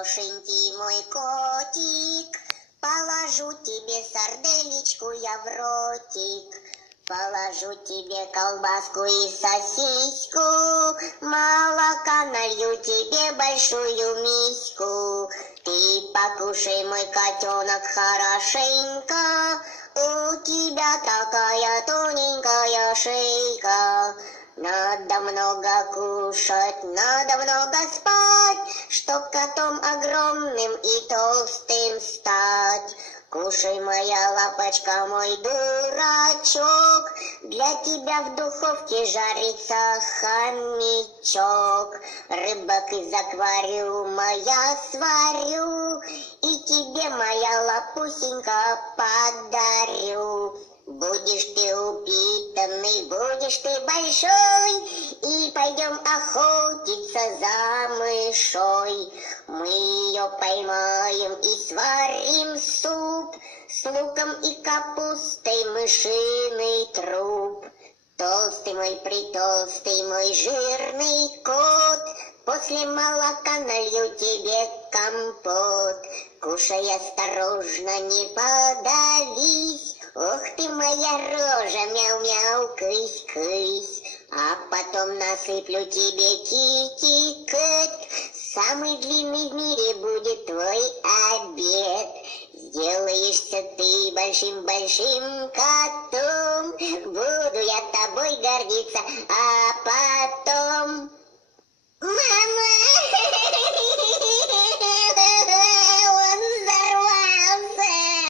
Хорошенький мой котик, положу тебе сарделечку я в ротик. Положу тебе колбаску и сосиску, молока налью тебе большую миську. Ты покушай, мой котенок, хорошенько, у тебя такая тоненькая шейка. Надо много кушать, надо много спать, чтоб котом огромным и толстым стать. Кушай, моя лапочка, мой дурачок, для тебя в духовке жарится хомячок. Рыбок из аквариума я сварю, и тебе, моя лапусенька, подарю. Будешь ты упитанный, будешь ты большой, и пойдем охотиться за мышой. Мы ее поймаем и сварим суп с луком и капустой, мышиный труп. Толстый мой, притолстый мой жирный кот, после молока налью тебе компот. Кушай осторожно, не подавись, ох ты моя рожа, мяу-мяу, кысь-кысь. А потом насыплю тебе китикет, самый длинный в мире будет твой обед. Сделаешься ты большим-большим котом, буду я тобой гордиться, а потом... Мама!